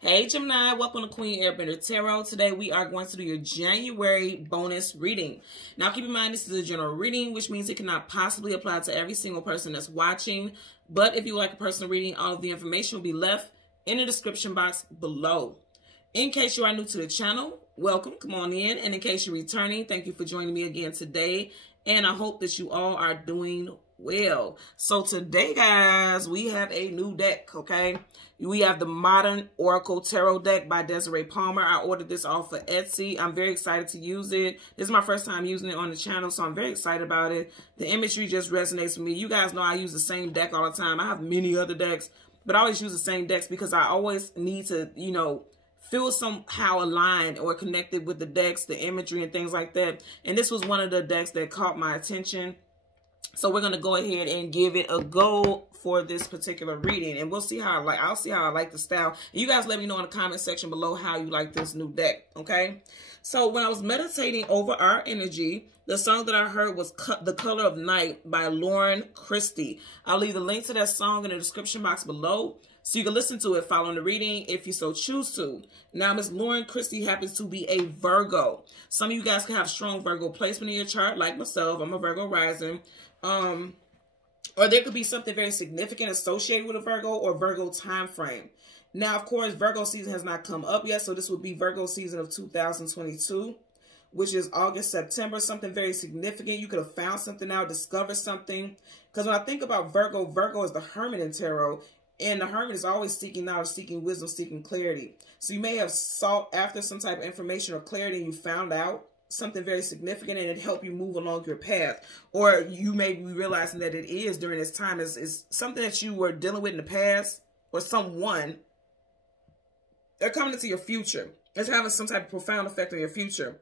Hey Gemini, welcome to Queen Airbender Tarot. Today we are going to do your January bonus reading. Now keep in mind this is a general reading, which means it cannot possibly apply to every single person that's watching. But if you would like a personal reading, all of the information will be left in the description box below. In case you are new to the channel, welcome, come on in. And in case you're returning, thank you for joining me again today. And I hope that you all are doing well. So today, guys, we have a new deck, okay? We have the Modern Oracle Tarot deck by Desiree Palmer. I ordered this off of Etsy. I'm very excited to use it. This is my first time using it on the channel, so I'm very excited about it. The imagery just resonates with me. You guys know I use the same deck all the time. I have many other decks, but I always use the same decks because I always need to, you know, feel somehow aligned or connected with the decks, the imagery and things like that. And this was one of the decks that caught my attention. So we're going to go ahead and give it a go for this particular reading. And we'll see how I'll see how I like the style. And you guys let me know in the comment section below how you like this new deck, okay? So when I was meditating over our energy, the song that I heard was The Color of Night by Lauren Christie. I'll leave the link to that song in the description box below, so you can listen to it following the reading if you so choose to. Now, Miss Lauren Christie happens to be a Virgo. Some of you guys can have strong Virgo placement in your chart, like myself. I'm a Virgo rising. Or there could be something very significant associated with a Virgo or Virgo time frame. Now, of course, Virgo season has not come up yet, so this would be Virgo season of 2022, which is August, September, something very significant. You could have found something out, discovered something. Because when I think about Virgo, Virgo is the hermit in tarot. And the hermit is always seeking knowledge, seeking wisdom, seeking clarity. So you may have sought after some type of information or clarity and you found out something very significant and it helped you move along your path. Or you may be realizing that it is during this time. Is something that you were dealing with in the past or someone. They're coming into your future. It's having some type of profound effect on your future.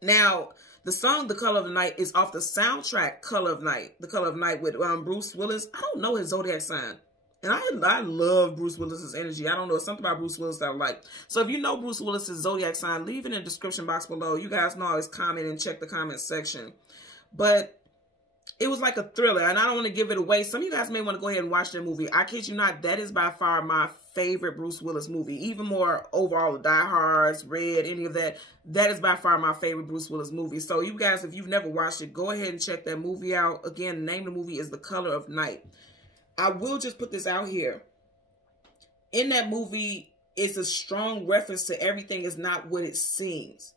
Now, the song The Color of the Night is off the soundtrack Color of Night. The Color of Night with Bruce Willis. I don't know his zodiac sign. And I love Bruce Willis's energy. I don't know, something about Bruce Willis that I like. So if you know Bruce Willis's zodiac sign, leave it in the description box below. You guys know I always comment and check the comment section. But it was like a thriller, and I don't want to give it away. Some of you guys may want to go ahead and watch that movie. I kid you not, that is by far my favorite Bruce Willis movie. Even more overall, the Die Hards, Red, any of that. That is by far my favorite Bruce Willis movie. So you guys, if you've never watched it, go ahead and check that movie out. Again, the name of the movie is The Color of Night. I will just put this out here. In that movie, it's a strong reference to everything is not what it seems.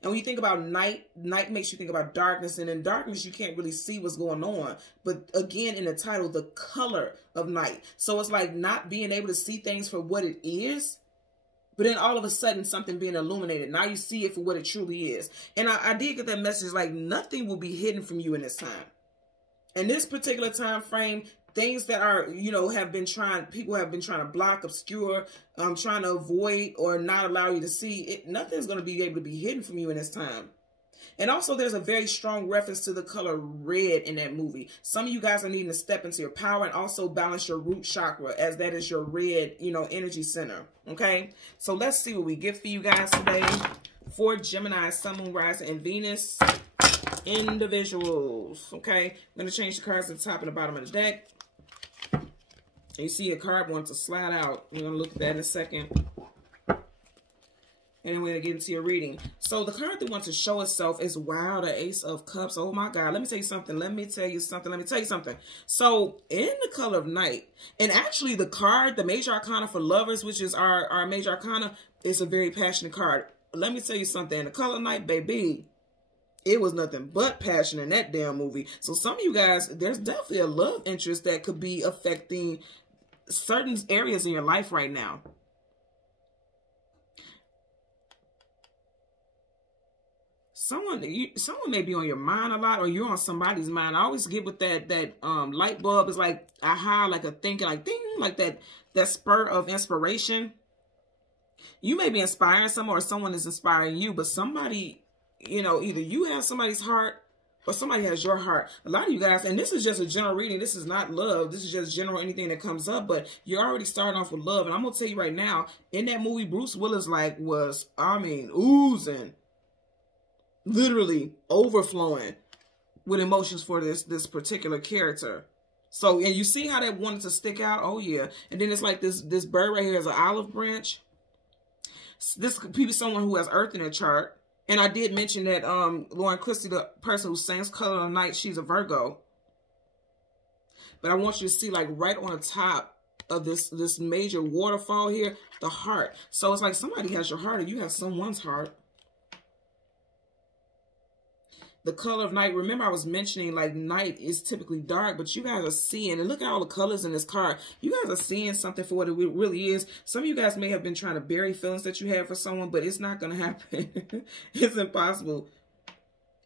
And when you think about night, night makes you think about darkness. And in darkness, you can't really see what's going on. But again, in the title, The Color of Night. So it's like not being able to see things for what it is. But then all of a sudden, something being illuminated. Now you see it for what it truly is. And I did get that message, like nothing will be hidden from you in this time. In this particular time frame, things that are, you know, people have been trying to block, obscure, trying to avoid or not allow you to see it. Nothing's going to be able to be hidden from you in this time. And also there's a very strong reference to the color red in that movie. Some of you guys are needing to step into your power and also balance your root chakra, as that is your red, you know, energy center. Okay. So let's see what we get for you guys today for Gemini, Sun, Moon, Rising, and Venus individuals. Okay. I'm going to change the cards at the top and the bottom of the deck. And you see a card wants to slide out. We're going to look at that in a second. And we're going to get into your reading. So the card that wants to show itself is, wow, the Ace of Cups. Oh my God. Let me tell you something. Let me tell you something. So in The Color of Night, and actually the card, the Major Arcana for lovers, which is our Major Arcana, is a very passionate card. Let me tell you something. In The Color of Night, baby, it was nothing but passion in that damn movie. So some of you guys, there's definitely a love interest that could be affecting certain areas in your life right now. Someone may be on your mind a lot, or you're on somebody's mind. I always get with that light bulb is like aha, like a thinking, like ding, like that spur of inspiration. You may be inspiring someone, or someone is inspiring you, but somebody, you know, either you have somebody's heart or somebody has your heart. A lot of you guys, and this is just a general reading. This is not love. This is just general anything that comes up. But you're already starting off with love. And I'm going to tell you right now, in that movie, Bruce Willis was, I mean, oozing. Literally overflowing with emotions for this particular character. So, and you see how that wanted to stick out? Oh, yeah. And then it's like this bird right here is an olive branch. This could be someone who has Earth in their chart. And I did mention that Lauren Christie, the person who sings Color of Night, she's a Virgo. But I want you to see, like, right on the top of this major waterfall here, the heart. So it's like somebody has your heart or you have someone's heart. The color of night. Remember, I was mentioning, like, night is typically dark, but you guys are seeing, and look at all the colors in this card. You guys are seeing something for what it really is. Some of you guys may have been trying to bury feelings that you have for someone, but it's not going to happen. It's impossible.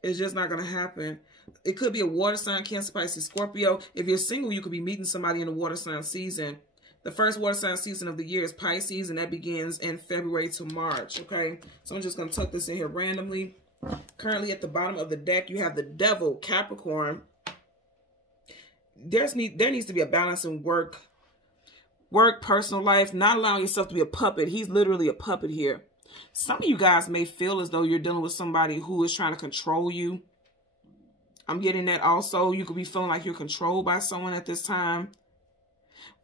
It's just not going to happen. It could be a water sign, Cancer, Pisces, Scorpio. If you're single, you could be meeting somebody in the water sign season. The first water sign season of the year is Pisces, and that begins in February to March, okay? So I'm just going to tuck this in here randomly. Currently at the bottom of the deck, you have the Devil, Capricorn. There needs to be a balance in work, personal life, not allowing yourself to be a puppet. He's literally a puppet here. Some of you guys may feel as though you're dealing with somebody who is trying to control you. I'm getting that also. You could be feeling like you're controlled by someone at this time.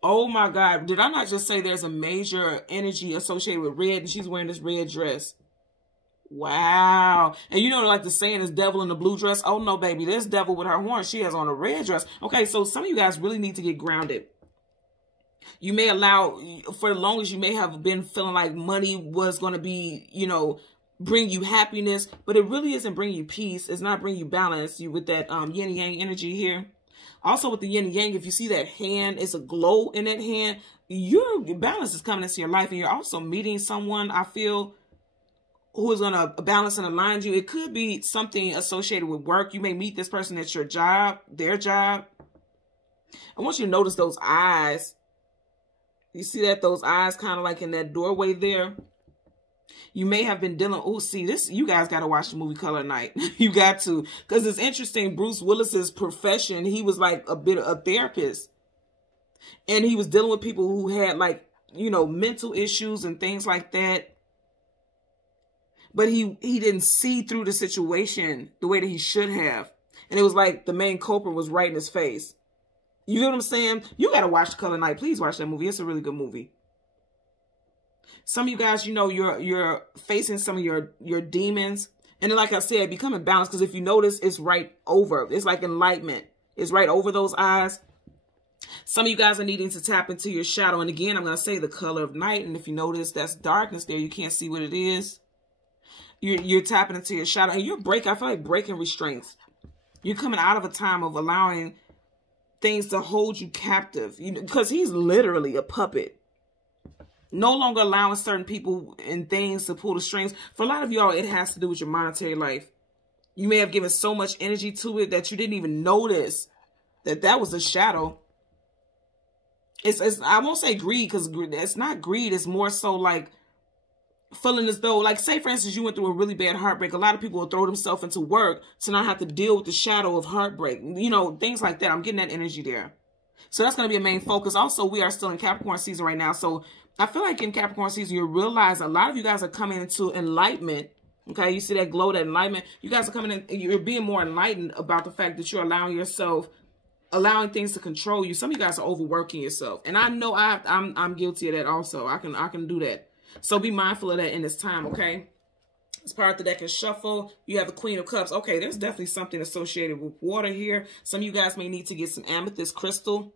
Oh my God. Did I not just say there's a major energy associated with red and she's wearing this red dress? Wow. And you know, like the saying is devil in the blue dress. Oh no, baby, this devil with her horns, she has on a red dress. Okay, so some of you guys really need to get grounded. You may allow, for the longest, you may have been feeling like money was going to be, you know, bring you happiness, but it really isn't bringing you peace. It's not bringing you balance. You with that yin and yang energy here. Also with the yin and yang, if you see that hand, it's a glow in that hand. Your balance is coming into your life, and you're also meeting someone, I feel, who is going to balance and align you. It could be something associated with work. You may meet this person at your job, their job. I want you to notice those eyes. You see that? Those eyes kind of like in that doorway there. You may have been dealing... Oh, see, this, you guys got to watch the movie Color of Night. You got to. Because it's interesting. Bruce Willis's profession, he was like a bit of a therapist. And he was dealing with people who had, like, you know, mental issues and things like that. But he didn't see through the situation the way that he should have. And it was like the main culprit was right in his face. You know what I'm saying? You got to watch Color Night. Please watch that movie. It's a really good movie. Some of you guys, you know, you're facing some of your demons. And then, like I said, becoming balanced. Because if you notice, it's right over. It's like enlightenment. It's right over those eyes. Some of you guys are needing to tap into your shadow. And again, I'm going to say the color of night. And if you notice, that's darkness there. You can't see what it is. You're tapping into your shadow. And you're breaking, I feel like breaking restraints. You're coming out of a time of allowing things to hold you captive. Because he's literally a puppet. No longer allowing certain people and things to pull the strings. For a lot of y'all, it has to do with your monetary life. You may have given so much energy to it that you didn't even notice that was a shadow. It's I won't say greed, because it's not greed. It's more so like feeling as though, like, say, for instance, you went through a really bad heartbreak. A lot of people will throw themselves into work to not have to deal with the shadow of heartbreak. You know, things like that. I'm getting that energy there. So that's going to be a main focus. Also, we are still in Capricorn season right now. So I feel like in Capricorn season, you realize a lot of you guys are coming into enlightenment. Okay, you see that glow, that enlightenment. You guys are coming in, you're being more enlightened about the fact that you're allowing things to control you. Some of you guys are overworking yourself. And I know I'm guilty of that also. I can do that. So be mindful of that in this time, okay? As part of the deck is shuffle. You have a Queen of Cups. Okay, there's definitely something associated with water here. Some of you guys may need to get some amethyst crystal.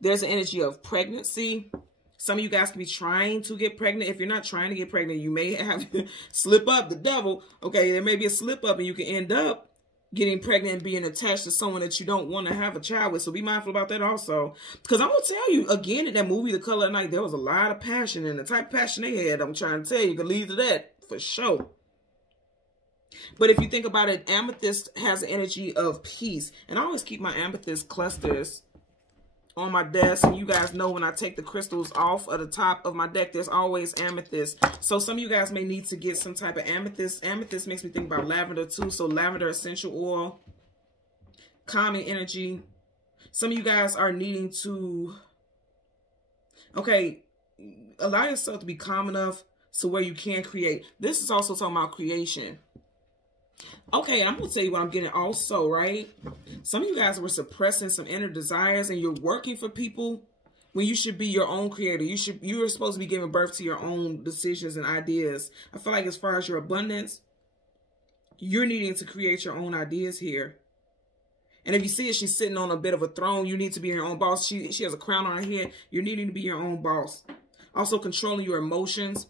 There's an energy of pregnancy. Some of you guys can be trying to get pregnant. If you're not trying to get pregnant, you may have slip up, the devil. Okay, there may be a slip up and you can end up getting pregnant and being attached to someone that you don't want to have a child with. So be mindful about that also. Because I'm going to tell you, again, in that movie, The Color of Night, there was a lot of passion. And the type of passion they had, I'm trying to tell you, can lead to that for sure. But if you think about it, amethyst has an energy of peace. And I always keep my amethyst clusters on my desk. And you guys know when I take the crystals off of the top of my deck, there's always amethyst. So some of you guys may need to get some type of amethyst. Amethyst makes me think about lavender too. So lavender essential oil, calming energy. Some of you guys are needing to, okay, allow yourself to be calm enough so where you can create. This is also talking about creation. Okay, I'm going to tell you what I'm getting also, right? Some of you guys were suppressing some inner desires and you're working for people when you should be your own creator. You're supposed to be giving birth to your own decisions and ideas. I feel like as far as your abundance, you're needing to create your own ideas here. And if you see it, she's sitting on a bit of a throne. You need to be your own boss. She has a crown on her head. You're needing to be your own boss. Also controlling your emotions.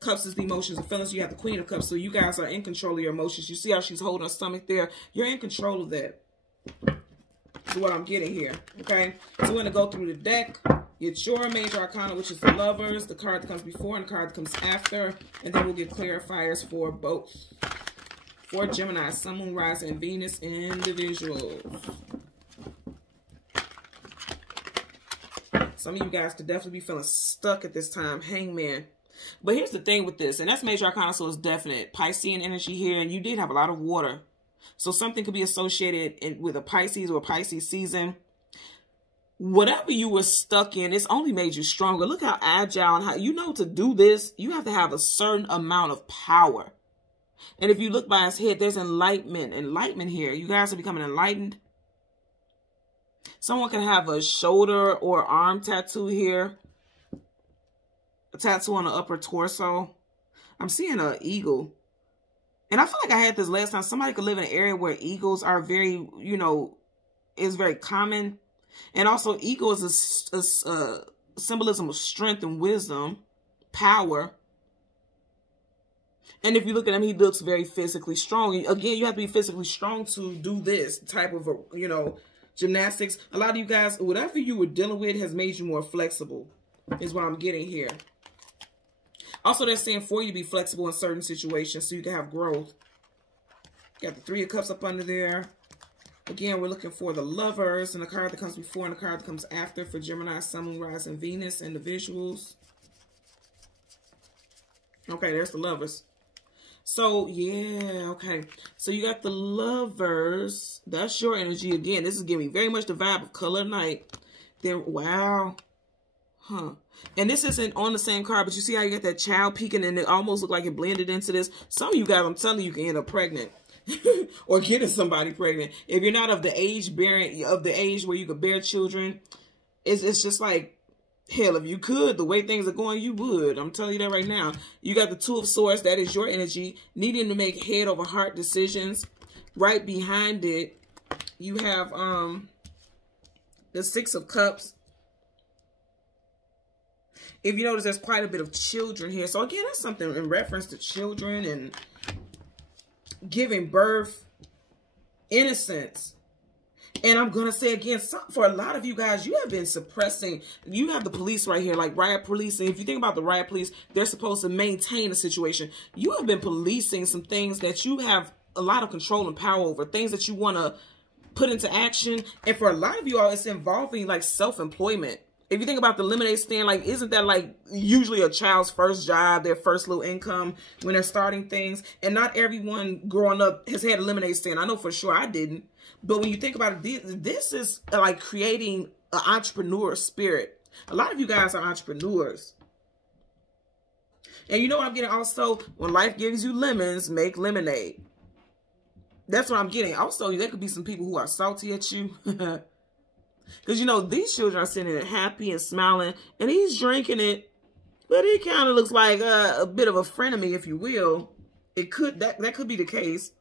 Cups is the emotions and feelings. You have the Queen of Cups. So you guys are in control of your emotions. You see how she's holding her stomach there? You're in control of that. That's what I'm getting here. Okay? So we're going to go through the deck. Get your major arcana, which is the Lovers, the card that comes before and the card that comes after. And then we'll get clarifiers for both. For Gemini, Sun, Moon, Rising, and Venus individuals. Some of you guys could definitely be feeling stuck at this time. Hangman. But here's the thing with this, and that's major arcana, so it's definite. Piscean energy here, and you did have a lot of water. So something could be associated with a Pisces or a Pisces season. Whatever you were stuck in, it's only made you stronger. Look how agile and how, you know, to do this, you have to have a certain amount of power. And if you look by his head, there's enlightenment here. You guys are becoming enlightened. Someone can have a shoulder or arm tattoo here. A tattoo on the upper torso. I'm seeing an eagle. And I feel like I had this last time. Somebody could live in an area where eagles are very, you know, is very common. And also eagle is a symbolism of strength and wisdom, power. And if you look at him, he looks very physically strong. Again, you have to be physically strong to do this type of, you know, gymnastics. A lot of you guys, whatever you were dealing with has made you more flexible, is what I'm getting here. Also, they're saying for you to be flexible in certain situations so you can have growth. Got the Three of Cups up under there. Again, we're looking for the Lovers and the card that comes before and the card that comes after for Gemini, Sun, Moon, Rising, Venus individuals. Okay, there's the Lovers. So, yeah, okay. So, you got the Lovers. That's your energy. Again, this is giving me very much the vibe of Color Night. Then, wow. Huh. And this isn't on the same card, but you see how you got that child peeking and it almost looked like it blended into this? Some of you guys, I'm telling you, can end up pregnant. Or getting somebody pregnant. If you're not of the age where you could bear children, it's just like, hell, if you could, the way things are going, you would. I'm telling you that right now. You got the Two of Swords. That is your energy. Needing to make head over heart decisions. Right behind it, you have the Six of Cups. If you notice, there's quite a bit of children here. So again, that's something in reference to children and giving birth, innocence. And I'm going to say again, for a lot of you guys, you have been suppressing. You have the police right here, like riot police. And if you think about the riot police, they're supposed to maintain a situation. You have been policing some things that you have a lot of control and power over, things that you want to put into action. And for a lot of you all, it's involving like self-employment. If you think about the lemonade stand, like, isn't that like usually a child's first job, their first little income when they're starting things? And not everyone growing up has had a lemonade stand. I know for sure I didn't. But when you think about it, this is like creating an entrepreneur spirit. A lot of you guys are entrepreneurs. And you know what I'm getting also? When life gives you lemons, make lemonade. That's what I'm getting. Also, there could be some people who are salty at you. Because, you know, these children are sitting there happy and smiling. And he's drinking it. But he kind of looks like a bit of a frenemy, if you will. It could, that could be the case.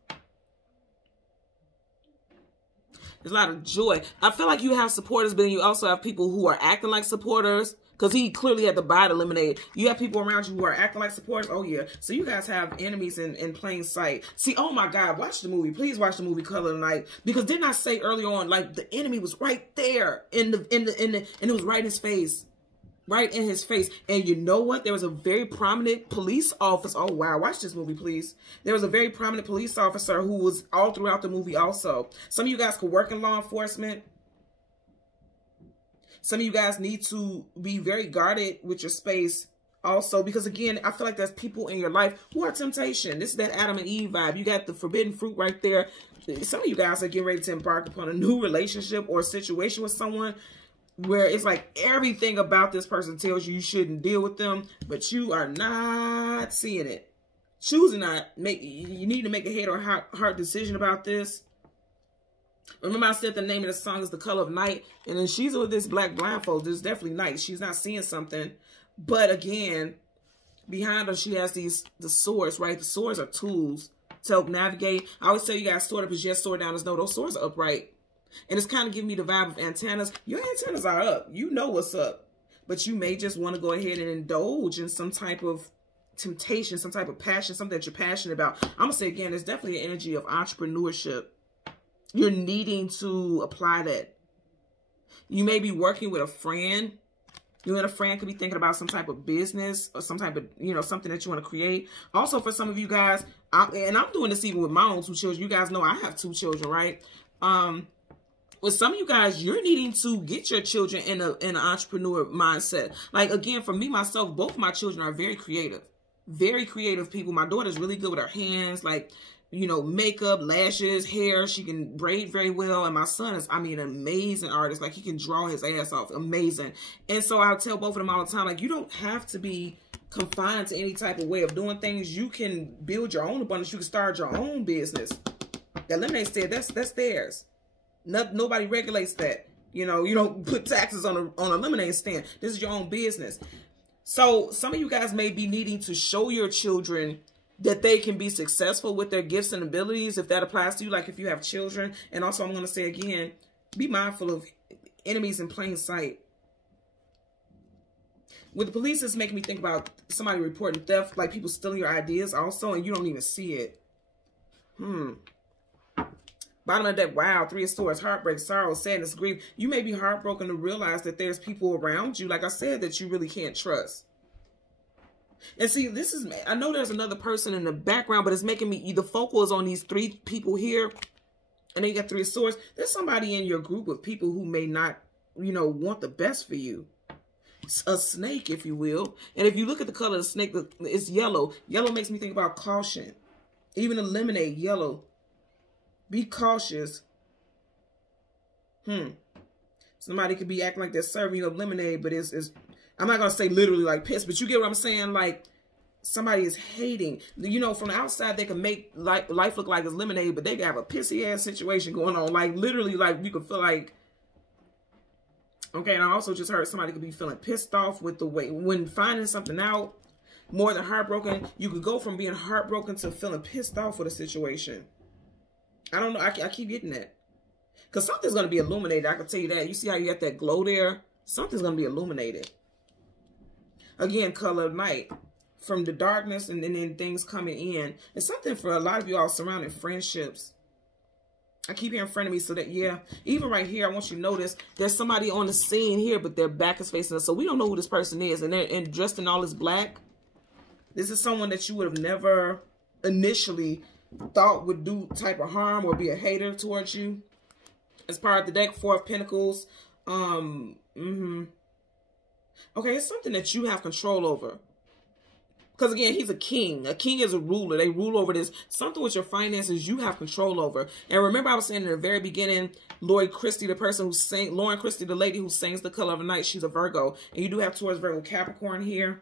There's a lot of joy. I feel like you have supporters, but then you also have people who are acting like supporters. Because he clearly had to buy the lemonade. You have people around you who are acting like supporters. Oh, yeah. So you guys have enemies in plain sight. See, oh, my God. Watch the movie. Please watch the movie Color Night. Because didn't I say earlier on, like, the enemy was right there. And it was right in his face. Right in his face. And you know what? There was a very prominent police officer. Oh, wow. Watch this movie, please. There was a very prominent police officer who was all throughout the movie also. Some of you guys could work in law enforcement. Some of you guys need to be very guarded with your space also. Because, again, I feel like there's people in your life who are temptation. This is that Adam and Eve vibe. You got the forbidden fruit right there. Some of you guys are getting ready to embark upon a new relationship or situation with someone where it's like everything about this person tells you shouldn't deal with them, but you are not seeing it. Choosing not. You need to make a head or heart decision about this. Remember I said the name of the song is The Color of Night, and then she's with this black blindfold. It's definitely night. She's not seeing something. But again, behind her, she has the swords, right? The swords are tools to help navigate. I always tell you guys, sword up is yes, sword down is no. Those swords are upright. And it's kind of giving me the vibe of antennas. Your antennas are up. You know what's up. But you may just want to go ahead and indulge in some type of temptation, some type of passion, something that you're passionate about. I'm going to say again, there's definitely an energy of entrepreneurship. You're needing to apply that. You may be working with a friend. You and a friend could be thinking about some type of business or some type of, you know, something that you want to create. Also, for some of you guys, and I'm doing this even with my own 2 children. You guys know I have 2 children, right? With some of you guys, you're needing to get your children in an entrepreneur mindset. Like, again, for me, myself, both of my children are very creative people. My daughter's really good with her hands, like, you know, makeup, lashes, hair. She can braid very well. And my son is, I mean, an amazing artist. Like, he can draw his ass off. Amazing. And so I'll tell both of them all the time, like, you don't have to be confined to any type of way of doing things. You can build your own abundance. You can start your own business. That lemonade stand, that's theirs. Nobody regulates that. You know, you don't put taxes on a lemonade stand. This is your own business. So some of you guys may be needing to show your children that they can be successful with their gifts and abilities, if that applies to you, like if you have children. And also, I'm going to say again, be mindful of enemies in plain sight. With the police, it's making me think about somebody reporting theft, like people stealing your ideas also, and you don't even see it. Bottom of that, wow, 3 of Swords, heartbreak, sorrow, sadness, grief. You may be heartbroken to realize that there's people around you, like I said, that you really can't trust. And see, this is, I know there's another person in the background, but it's making me, the focal is on these 3 people here. And then you got 3 of Swords. There's somebody in your group of people who may not, you know, want the best for you. A snake, if you will. And if you look at the color of the snake, it's yellow. Yellow makes me think about caution. Even the lemonade, yellow. Be cautious. Somebody could be acting like they're serving you a lemonade, but it's I'm not going to say literally like piss, but you get what I'm saying? Like, somebody is hating. You know, from the outside, they can make life look like it's lemonade, but they can have a pissy-ass situation going on. Like, literally, like, you could feel like... Okay, and I also just heard somebody could be feeling pissed off with the way... When finding something out, more than heartbroken, you could go from being heartbroken to feeling pissed off with a situation. I don't know. I keep getting that. Because something's going to be illuminated. I can tell you that. You see how you got that glow there? Something's going to be illuminated. Again, color of night. From the darkness and then things coming in. It's something for a lot of you all surrounding friendships. I keep hearing frenemies, so that, yeah. Even right here, I want you to notice there's somebody on the scene here, but their back is facing us. So we don't know who this person is. And they're dressed in all this black. This is someone that you would have never initially thought would do type of harm or be a hater towards you. As part of the deck, 4 of Pentacles. Okay, it's something that you have control over. Because again, he's a king. A king is a ruler. They rule over this. Something with your finances you have control over. And remember I was saying in the very beginning, Lauren Christie, the person who sang, Lauren Christie, the lady who sings The Color of the Night, she's a Virgo. And you do have Taurus, Virgo, Capricorn here.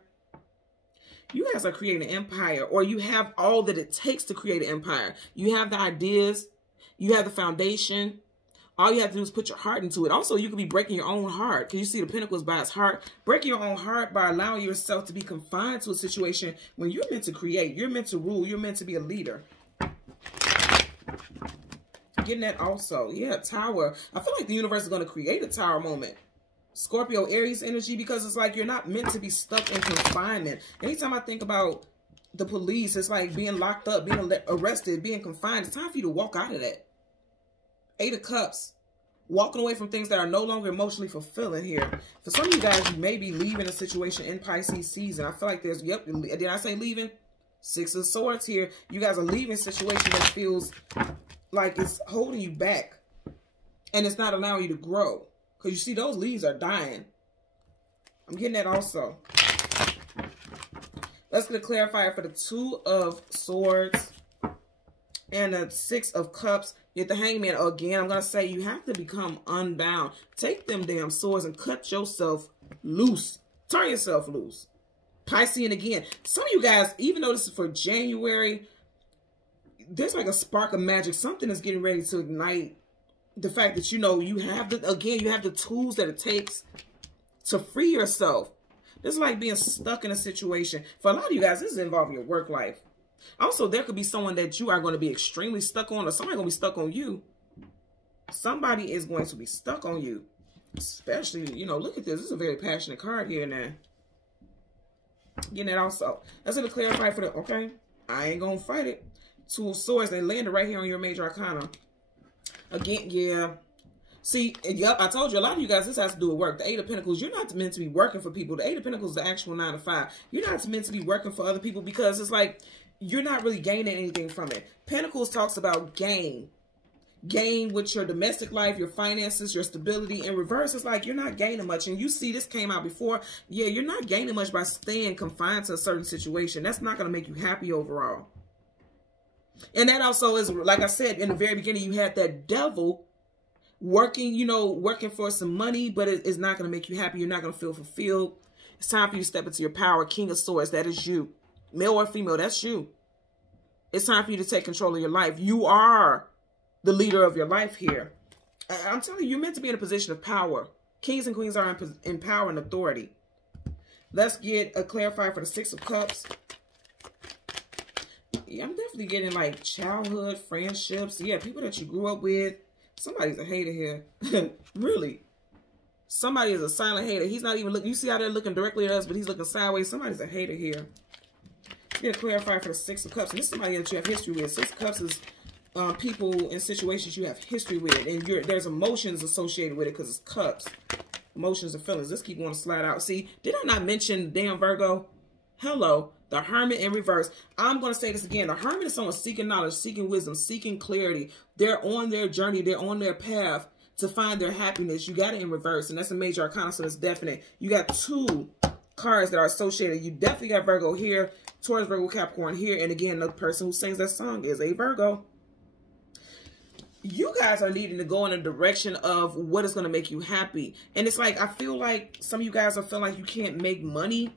You guys are creating an empire, or you have all that it takes to create an empire. You have the ideas. You have the foundation. All you have to do is put your heart into it. Also, you could be breaking your own heart, because you see the Pentacles by its heart. Breaking your own heart by allowing yourself to be confined to a situation when you're meant to create. You're meant to rule. You're meant to be a leader. Getting that also. Yeah, Tower. I feel like the universe is going to create a Tower moment. Scorpio, Aries energy, because it's like you're not meant to be stuck in confinement. Anytime I think about the police, it's like being locked up, being arrested, being confined. It's time for you to walk out of that. 8 of Cups. Walking away from things that are no longer emotionally fulfilling here. For some of you guys, you may be leaving a situation in Pisces season. I feel like there's, yep, did I say leaving? 6 of Swords here. You guys are leaving a situation that feels like it's holding you back. And it's not allowing you to grow. Because you see, those leaves are dying. I'm getting that also. Let's get a clarifier for the 2 of Swords and the 6 of Cups. Get the Hangman. Again, I'm going to say you have to become unbound. Take them damn swords and cut yourself loose. Turn yourself loose. Piscean again. Some of you guys, even though this is for January, there's like a spark of magic. Something is getting ready to ignite the fact that, you know, you have the, again, you have the tools that it takes to free yourself. This is like being stuck in a situation. For a lot of you guys, this is involving your work life. Also, there could be someone that you are going to be extremely stuck on, or somebody going to be stuck on you. Somebody is going to be stuck on you. Especially, you know, look at this. This is a very passionate card here now. Getting that also. That's going to clarify for the, okay, I ain't going to fight it. Two of Swords, they landed right here on your major arcana. Again, yeah. See, yep, I told you, a lot of you guys, this has to do with work. The Eight of Pentacles, you're not meant to be working for people. The Eight of Pentacles is the actual 9 to 5. You're not meant to be working for other people because it's like, you're not really gaining anything from it. Pentacles talks about gain. Gain with your domestic life, your finances, your stability. In reverse, it's like you're not gaining much. And you see this came out before. Yeah, you're not gaining much by staying confined to a certain situation. That's not going to make you happy overall. And that also is, like I said, in the very beginning, you had that devil working, you know, working for some money, but it's not going to make you happy. You're not going to feel fulfilled. It's time for you to step into your power. King of Swords, that is you. Male or female, that's you. It's time for you to take control of your life. You are the leader of your life here. I'm telling you, you're meant to be in a position of power. Kings and queens are in power and authority. Let's get a clarifier for the Six of Cups. Yeah, I'm definitely getting like childhood friendships. Yeah, people that you grew up with. Somebody's a hater here. Really. Somebody is a silent hater. He's not even looking. You see how they're looking directly at us, but he's looking sideways. Somebody's a hater here. Get a clarifier for the Six of Cups. And this is somebody that you have history with. Six of Cups is people in situations you have history with. And there's emotions associated with it because it's cups. Emotions and feelings. Let's keep going to slide out. See, did I not mention damn Virgo? Hello. The Hermit in reverse. I'm going to say this again. The Hermit is someone seeking knowledge, seeking wisdom, seeking clarity. They're on their journey. They're on their path to find their happiness. You got it in reverse. And that's a major arcana, so it's definite. You got two cards that are associated. You definitely got Virgo here. Taurus, Virgo, Capricorn here. And again, the person who sings that song is a Virgo. You guys are needing to go in a direction of what is going to make you happy. And it's like, I feel like some of you guys are feeling like you can't make money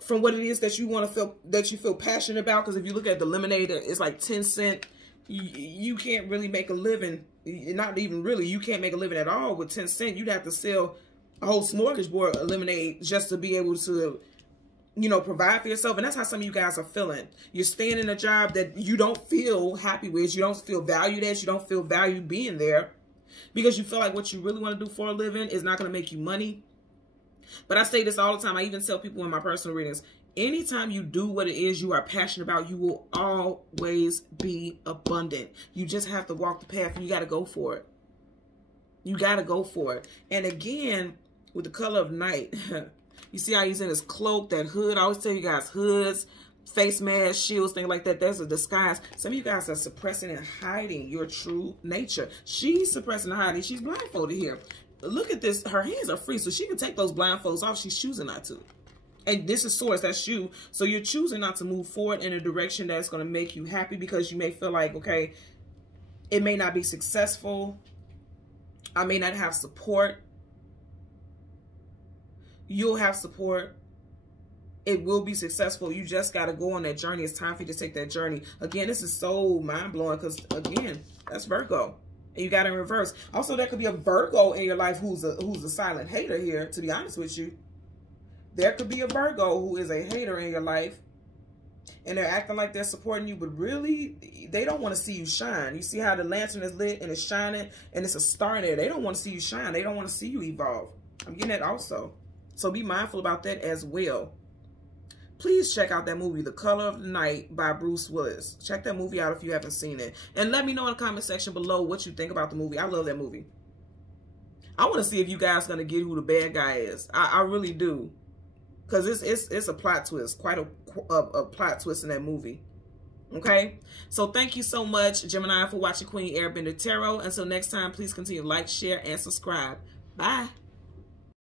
from what it is that you want to feel, that you feel passionate about. Because if you look at the lemonade, it's like 10 cents. You can't really make a living. Not even really. You can't make a living at all with 10 cents. You'd have to sell a whole smorgasbord of lemonade just to be able to, you know, provide for yourself. And that's how some of you guys are feeling. You're staying in a job that you don't feel happy with. You don't feel valued at. You don't feel valued being there because you feel like what you really want to do for a living is not going to make you money. But I say this all the time. I even tell people in my personal readings, anytime you do what it is you are passionate about, you will always be abundant. You just have to walk the path and you got to go for it. You got to go for it. And again, with the color of night, you see how he's in his cloak, that hood. I always tell you guys, hoods, face masks, shields, things like that. There's a disguise. Some of you guys are suppressing and hiding your true nature. She's suppressing and hiding. She's blindfolded here. Look at this. Her hands are free, so she can take those blindfolds off. She's choosing not to. And this is Swords. That's you. So you're choosing not to move forward in a direction that's going to make you happy because you may feel like, okay, it may not be successful. I may not have support. You'll have support. It will be successful. You just got to go on that journey. It's time for you to take that journey. Again, this is so mind-blowing because, again, that's Virgo. And you got it in reverse. Also, there could be a Virgo in your life who's a silent hater here, to be honest with you. There could be a Virgo who is a hater in your life. And they're acting like they're supporting you, but really, they don't want to see you shine. You see how the lantern is lit and it's shining, and it's a star there. They don't want to see you shine. They don't want to see you evolve. I'm getting that also. So be mindful about that as well. Please check out that movie, The Color of the Night by Bruce Willis. Check that movie out if you haven't seen it. And let me know in the comment section below what you think about the movie. I love that movie. I want to see if you guys are going to get who the bad guy is. I really do. Because it's a plot twist. Quite a plot twist in that movie. Okay? So thank you so much, Gemini, for watching Queen Airbender Tarot. Until next time, please continue to like, share, and subscribe. Bye.